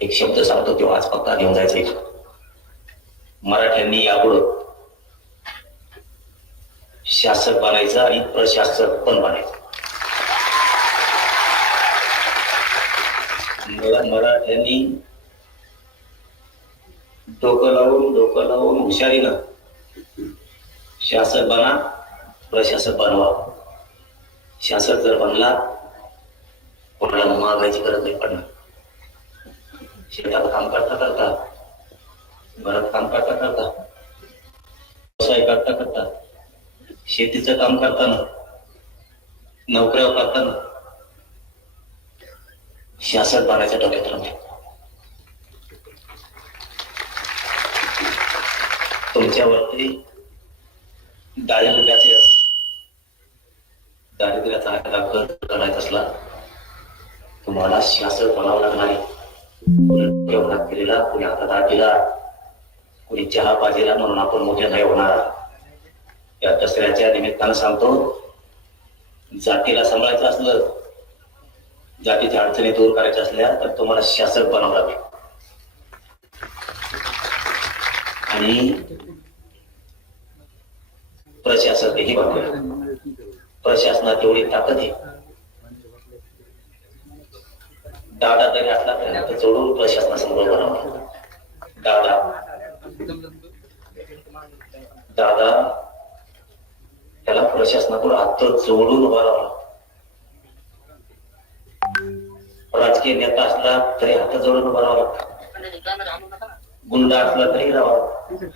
एक शब्द सांगतो तो आज फक्त घेऊन जायचा मराठ्यांनी यापुढं शासक बनायचं आणि प्रशासक पण बनायचं. मराठ्यांनी डोकं लावून डोकं लावून हुशारीनं शासक बना प्रशासक बनवा. शासक जर बनला कोणाला मागायची गरज नाही पडणार. शेतात काम करता करता घरात काम करता करता व्यवसाय करता करता शेतीचं काम करताना नोकऱ्या करताना शासक बनायच्या डोक्यात रमते तुमच्यावरती दारिद्र्याचे दारिद्र्याचा कर करायचा असला तुम्हाला शासक बनावं लागणार आहे. जेवणात केलेला कुणी हातात हात दिला कुणी चहा पाजेला म्हणून आपण मोठे नाही होणार. या दसऱ्याच्या निमित्तानं सांगतो जातीला सांभाळायचं असलं जातीच्या अडचणी दूर करायच्या असल्या तर तुम्हाला शासक बनावं लागेल आणि प्रशासकही बनवावे प्रशासनात एवढी ताकद आहे. दादा तरी असला तरी आता जोडून प्रशासनासमोर बनावा दादा. दादा. त्याला प्रशासनाकडून हात जोडून उभा राहावा राजकीय नेता असला तरी हात जोडून उभा राहावा लागतो गुंडा असला तरी राहावा